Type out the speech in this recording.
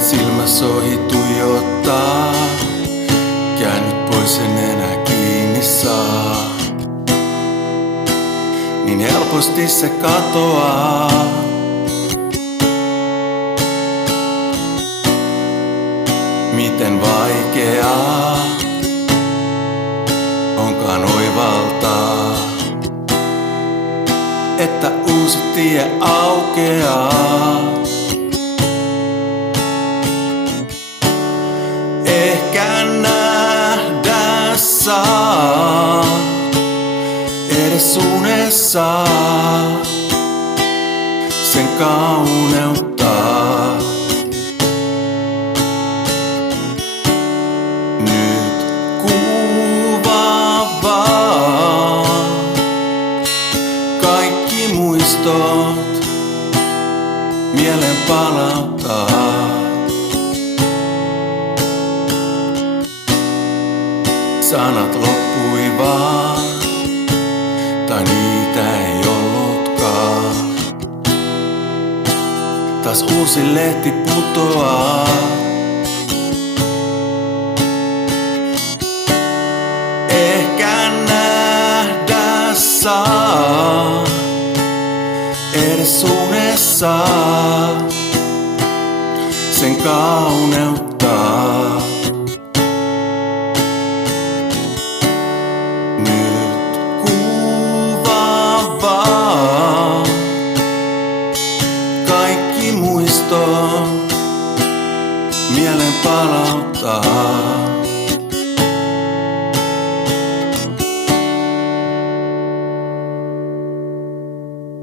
silmässä ohi tuijottaa. Käännyt pois en enää kiinni saa. Niin helposti se katoaa. Miten vaikeaa onkaan oivaltaa, että uusi tie aukeaa. Ehkä nähdä saa edes unessa sen kauneuttaa. Nyt kuvaa vaan kaikki muistot mielen palauttaa. Sanat loppui vaan, tai niitä ei ollutkaan. Taas uusi lehti putoaa. Ehkä nähdä saa edes unessa sen kauneuttaa. Muistot mielen palauttaa.